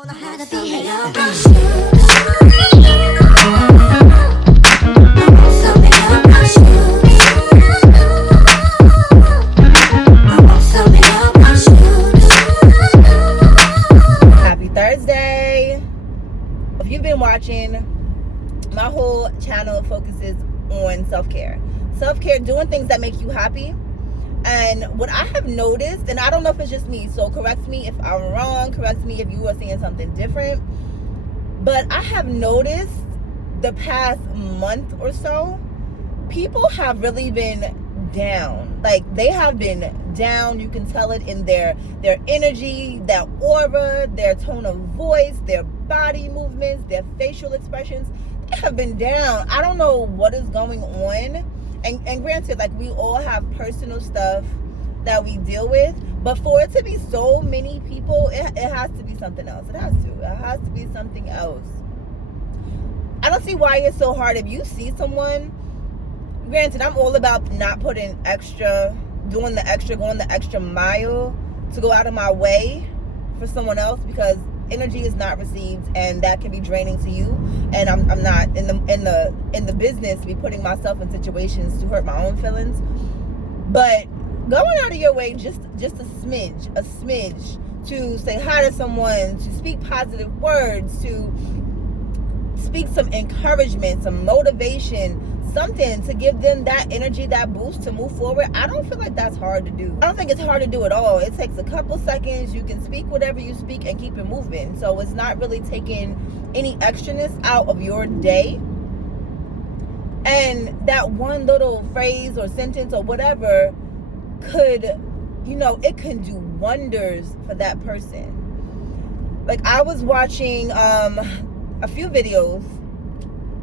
Happy Thursday. If you've been watching, my whole channel focuses on self-care, doing things that make you happy. And what I have noticed, and I don't know if it's just me, so correct me if I'm wrong, correct me if you are seeing something different, but I have noticed the past month or so, people have really been down. Like, they have been down. You can tell it in their energy, their aura, their tone of voice, their body movements, their facial expressions. They have been down. I don't know what is going on. And granted, like, we all have personal stuff that we deal with, but for it to be so many people, it has to be something else. It has to be something else. I don't see why it's so hard. If you see someone, granted, I'm all about not putting extra, going the extra mile to go out of my way for someone else, because energy is not received, and that can be draining to you. And I'm not in the business to be putting myself in situations to hurt my own feelings. But going out of your way, just a smidge to say hi to someone, to speak positive words, to speak some encouragement, some motivation, something to give them that energy, that boost to move forward. I don't feel like that's hard to do. I don't think it's hard to do at all. It takes a couple seconds. You can speak whatever you speak and keep it moving. So it's not really taking any extraness out of your day. And that one little phrase or sentence or whatever could, it can do wonders for that person. Like, I was watching a few videos,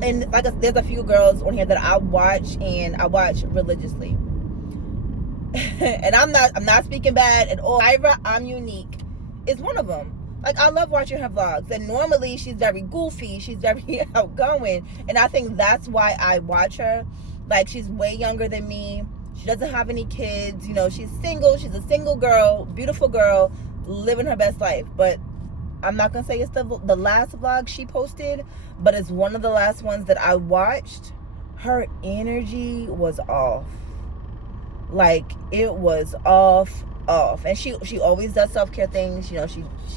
and like, there's a few girls on here that I watch religiously. And I'm not speaking bad at all. Kirah Ominique is one of them. Like, I love watching her vlogs, and normally she's very goofy, she's very outgoing, and I think that's why I watch her. Like, she's way younger than me. She doesn't have any kids. She's single. She's a single girl, beautiful girl, living her best life. But I'm not gonna say it's the last vlog she posted, but it's one of the last ones that I watched. Her energy was off. Like, it was off. And she always does self-care things. She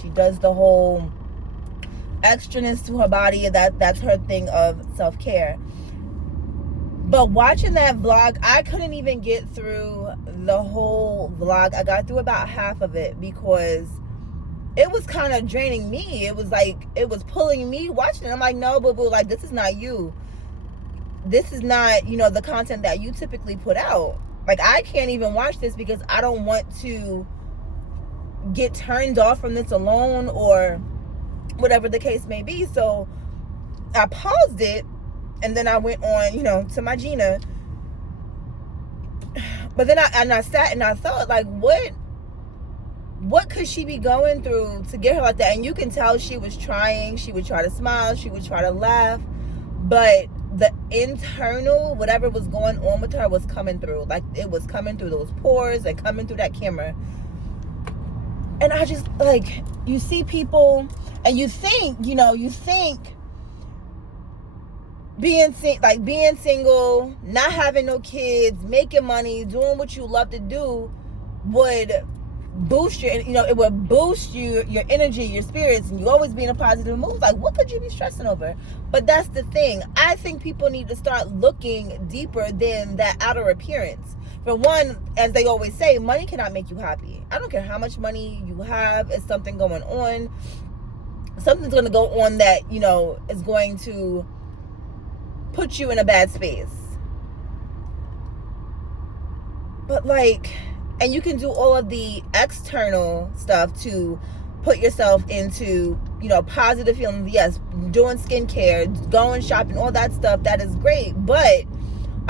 does the whole extraness to her body. That's her thing of self-care. But watching that vlog, I couldn't even get through the whole vlog. I got through about half of it because it was kind of draining me. It was like, it was pulling me watching it. I'm like, no, boo-boo, like, this is not you. This is not, the content that you typically put out. Like, I can't even watch this because I don't want to get turned off from this alone, or whatever the case may be. So I paused it, and then I went on, to my Gina. But then I sat and I thought, like, what could she be going through to get her like that? And you can tell she was trying. She would try to smile. She would try to laugh. But the internal, whatever was going on with her, was coming through. Like, it was coming through those pores and coming through that camera. And I just, like, you see people and you think being single, not having no kids, making money, doing what you love to do would boost your, it would boost your energy, your spirits, and you always be in a positive mood. Like, what could you be stressing over? But that's the thing. I think people need to start looking deeper than that outer appearance. For one, as they always say, money cannot make you happy. I don't care how much money you have. It's something going on. Something's going to go on that, is going to put you in a bad space. But, like, and you can do all of the external stuff to put yourself into, positive feelings. Yes, doing skincare, going shopping, all that stuff, that is great. But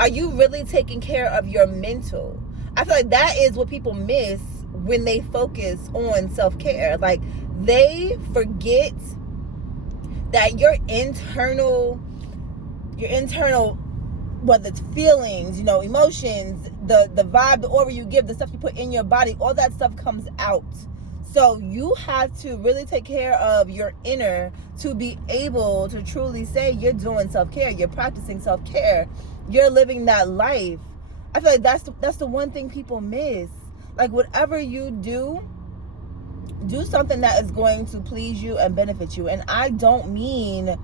are you really taking care of your mental? I feel like that is what people miss when they focus on self-care. Like, they forget that your internal, whether it's feelings, emotions, the vibe, the aura you give, the stuff you put in your body, all that stuff comes out. So you have to really take care of your inner to be able to truly say you're doing self-care, you're practicing self-care, you're living that life. I feel like that's the one thing people miss. Like, whatever you do something that is going to please you and benefit you. And I don't mean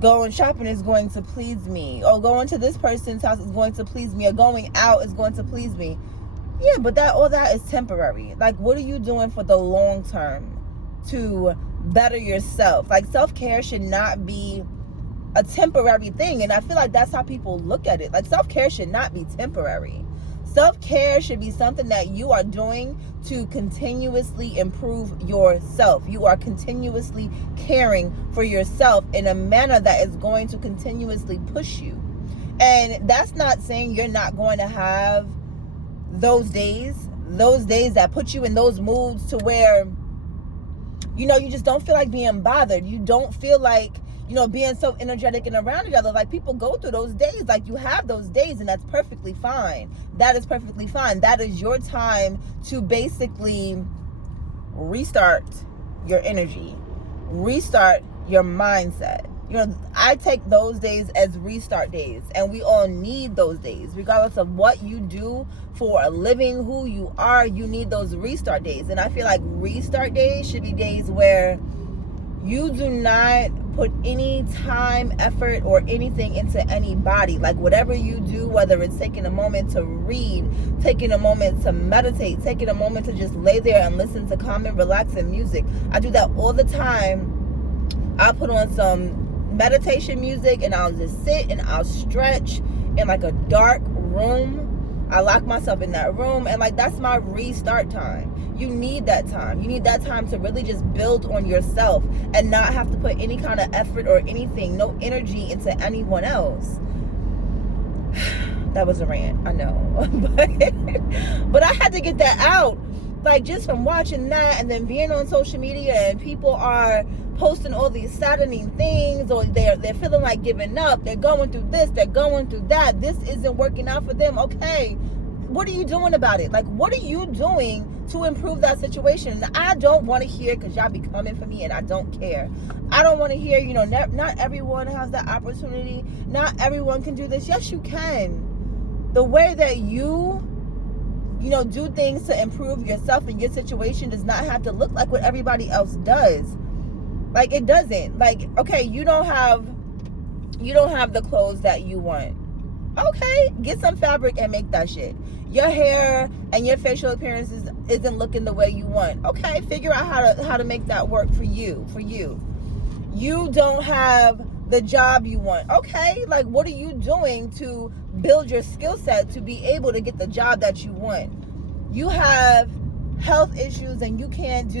going shopping is going to please me, or going to this person's house is going to please me, or going out is going to please me. Yeah, but all that is temporary. Like, what are you doing for the long term to better yourself? Like, self-care should not be a temporary thing. And I feel like that's how people look at it. Like, self-care should not be temporary. Self-care should be something that you are doing to continuously improve yourself. You are continuously caring for yourself in a manner that is going to continuously push you. And that's not saying you're not going to have those days that put you in those moods to where, you know, you just don't feel like being bothered. You don't feel like, you know, being so energetic and around each other. Like, people go through those days. Like, you have those days, and that's perfectly fine. That is perfectly fine. That is your time to basically restart your energy, restart your mindset. You know, I take those days as restart days, and we all need those days. Regardless of what you do for a living, who you are, you need those restart days. And I feel like restart days should be days where you do not put any time, effort, or anything into anybody. Like, whatever you do, whether it's taking a moment to read, taking a moment to meditate, taking a moment to just lay there and listen to calm and relaxing music. I do that all the time. I'll put on some meditation music and I'll just sit and I'll stretch in like a dark room. I lock myself in that room, and like, that's my restart time. You need that time. You need that time to really just build on yourself and not have to put any kind of effort or anything, no energy into anyone else. That was a rant, I know. but I had to get that out. Like, just from watching that and then being on social media and people are posting all these saddening things, or they're feeling like giving up, they're going through this, they're going through that, this isn't working out for them. Okay, what are you doing about it? Like, what are you doing to improve that situation? And I don't want to hear, because y'all be coming for me and I don't care. I don't want to hear, you know, not everyone has that opportunity, not everyone can do this. Yes, you can. The way that you know, do things to improve yourself and your situation does not have to look like what everybody else does. Like, it doesn't. Like, okay, you don't have the clothes that you want. Okay, get some fabric and make that shit. Your hair and your facial appearance isn't looking the way you want. Okay, figure out how to make that work for you. You don't have the job you want. Okay, like, what are you doing to build your skill set to be able to get the job that you want? You have health issues and you can't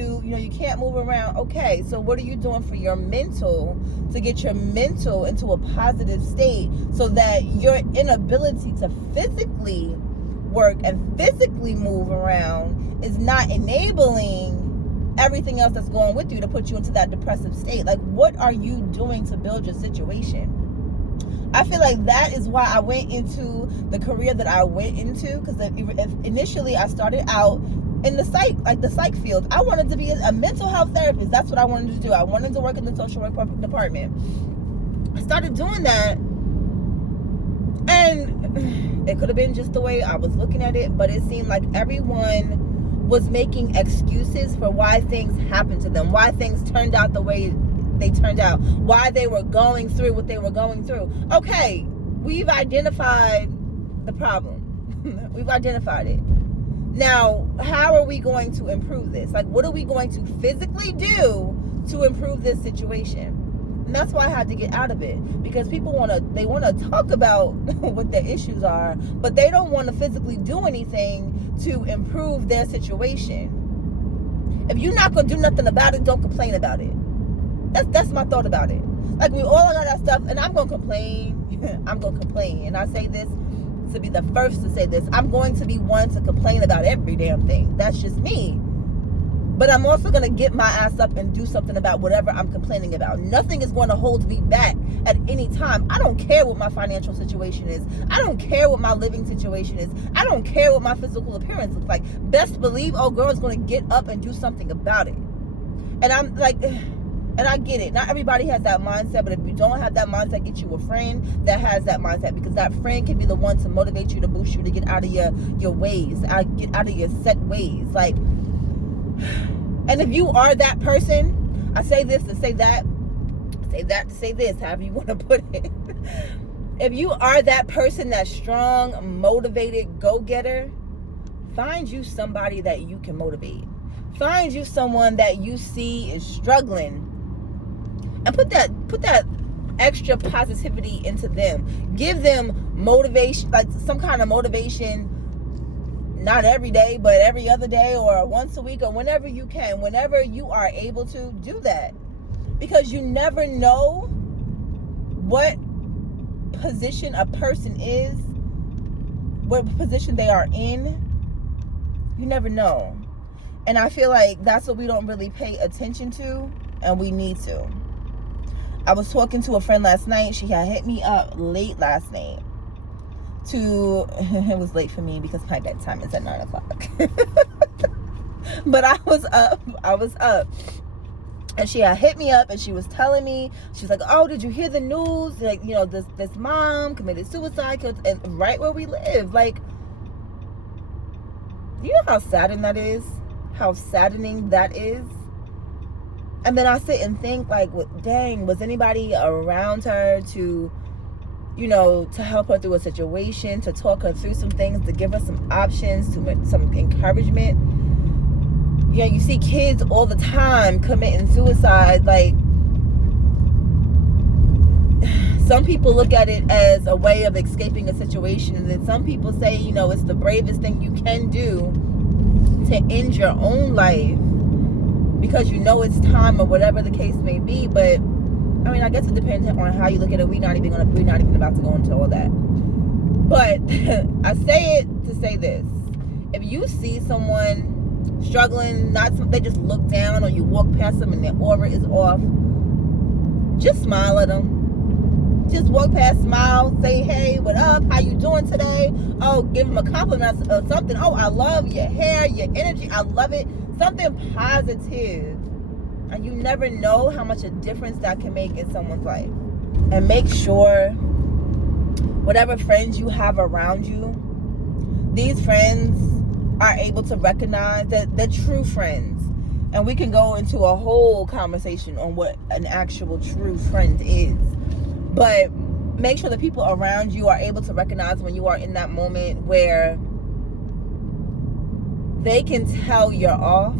move around. Okay, so what are you doing for your mental to get your mental into a positive state so that your inability to physically work and physically move around is not enabling everything else that's going with you to put you into that depressive state? Like, what are you doing to build your situation? I feel like that is why I went into the career that I went into, because if initially I started out in the psych field. I wanted to be a mental health therapist. That's what I wanted to do. I wanted to work in the social work department. I started doing that, and it could have been just the way I was looking at it, but it seemed like everyone was making excuses for why things happened to them, why things turned out the way they turned out, why they were going through what they were going through. Okay, we've identified the problem. We've identified it. Now, how are we going to improve this? Like, what are we going to physically do to improve this situation? And that's why I had to get out of it, because people want to talk about what their issues are, but they don't want to physically do anything to improve their situation. If you're not going to do nothing about it, don't complain about it. That's my thought about it. Like, we all got that stuff, and I'm going to complain. I'm going to complain. And I say this to be the first to say this. I'm going to be one to complain about every damn thing. That's just me. But I'm also going to get my ass up and do something about whatever I'm complaining about. Nothing is going to hold me back at any time. I don't care what my financial situation is. I don't care what my living situation is. I don't care what my physical appearance looks like. Best believe, oh, girl is going to get up and do something about it. And I'm like, and I get it. Not everybody has that mindset, but if you don't have that mindset, get you a friend that has that mindset, because that friend can be the one to motivate you, to boost you, to get out of your ways, get out of your set ways. Like, and if you are that person, I say this to say that to say this, however you want to put it. If you are that person, that strong, motivated go-getter, find you somebody that you can motivate. Find you someone that you see is struggling, and put that extra positivity into them. Give them motivation, like some kind of motivation. Not every day, but every other day, or once a week, or whenever you can, whenever you are able to do that. Because you never know what position a person is, what position they are in. You never know. And I feel like that's what we don't really pay attention to, and we need to. I was talking to a friend last night. She had hit me up late last night. It was late for me because my bedtime is at 9 o'clock. But I was up. And she had hit me up, and she was telling me, she's like, oh, did you hear the news? Like, you know, this mom committed suicide, and right where we live. Like, you know how saddening that is? How saddening that is? And then I sit and think, like, dang, was anybody around her to, you know, to help her through a situation, to talk her through some things, to give her some options, to some encouragement? You know, you see kids all the time committing suicide. Like, some people look at it as a way of escaping a situation, and then some people say, you know, it's the bravest thing you can do to end your own life because you know it's time, or whatever the case may be. But I mean, I guess it depends on how you look at it. We're not even about to go into all that. But I say it to say this: if you see someone struggling, they just look down, or you walk past them and their aura is off, just smile at them. Just walk past, smile, say, hey, what up? How you doing today? Oh, give them a compliment or something. Oh, I love your hair, your energy. I love it. Something positive. And you never know how much a difference that can make in someone's life. And make sure whatever friends you have around you, these friends are able to recognize that they're true friends. And we can go into a whole conversation on what an actual true friend is. But make sure the people around you are able to recognize when you are in that moment where they can tell you're off.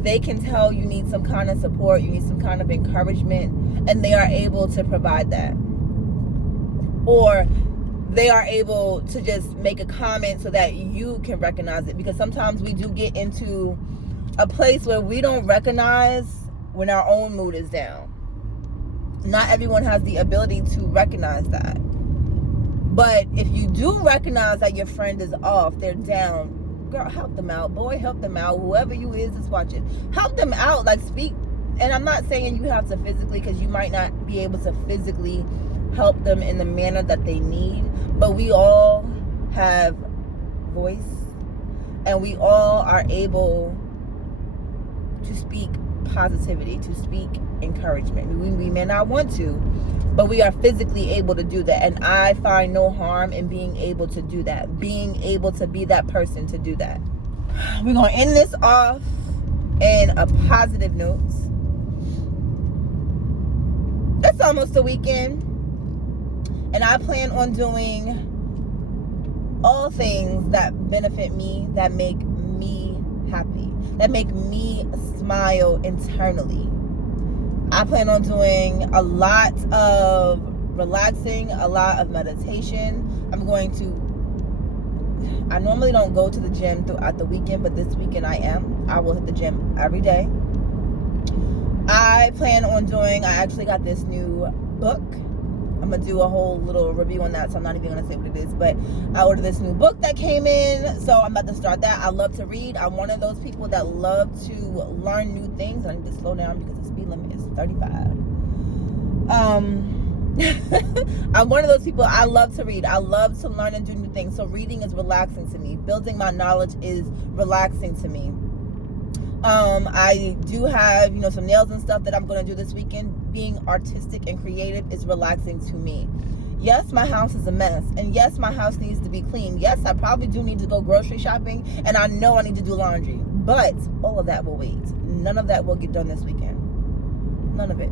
They can tell you need some kind of support, you need some kind of encouragement, and they are able to provide that. Or they are able to just make a comment so that you can recognize it. Because sometimes we do get into a place where we don't recognize when our own mood is down. Not everyone has the ability to recognize that. But if you do recognize that your friend is off, they're down, girl, help them out. Boy, help them out. Whoever you is watching, help them out. Like, speak. And I'm not saying you have to physically, because you might not be able to physically help them in the manner that they need. But we all have voice, and we all are able to speak positivity, to speak encouragement. We may not want to, but we are physically able to do that. And I find no harm in being able to do that, being able to be that person to do that. We're going to end this off in a positive note. It's almost the weekend, and I plan on doing all things that benefit me, that make me happy, that make me smile internally. I plan on doing a lot of relaxing, a lot of meditation. I normally don't go to the gym throughout the weekend, but this weekend I will hit the gym every day. I plan on I actually got this new book, I'm gonna do a whole little review on that, so I'm not even gonna say what it is. But I ordered this new book that came in, so I'm about to start that. I love to read. I'm one of those people that love to learn new things. I need to slow down because the speed limit is 35. I'm one of those people. I love to read. I love to learn and do new things. So reading is relaxing to me. Building my knowledge is relaxing to me. I do have, some nails and stuff that I'm going to do this weekend. Being artistic and creative is relaxing to me. Yes, my house is a mess. And yes, my house needs to be clean. Yes, I probably do need to go grocery shopping. And I know I need to do laundry. But all of that will wait. None of that will get done this weekend. None of it.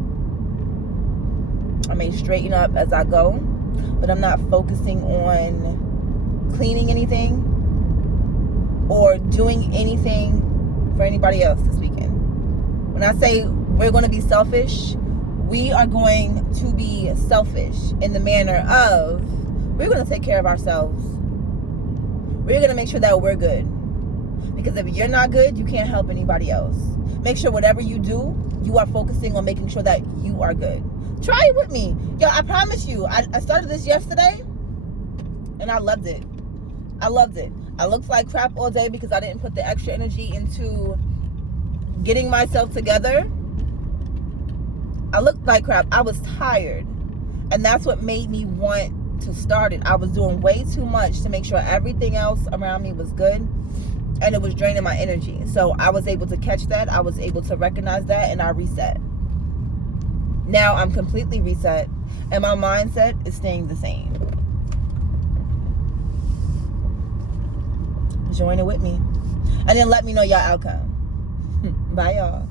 I may straighten up as I go. But I'm not focusing on cleaning anything or doing anything for anybody else this weekend. When I say we're going to be selfish, we are going to be selfish in the manner of we're going to take care of ourselves. We're going to make sure that we're good. Because if you're not good, you can't help anybody else. Make sure whatever you do, you are focusing on making sure that you are good. Try it with me. Yo, I promise you, I started this yesterday and I loved it. I loved it. I looked like crap all day because I didn't put the extra energy into getting myself together. I looked like crap. I was tired. And that's what made me want to start it. I was doing way too much to make sure everything else around me was good. And it was draining my energy. So I was able to catch that. I was able to recognize that. And I reset. Now I'm completely reset. And my mindset is staying the same. Join it with me. And then let me know your outcome. Bye, y'all.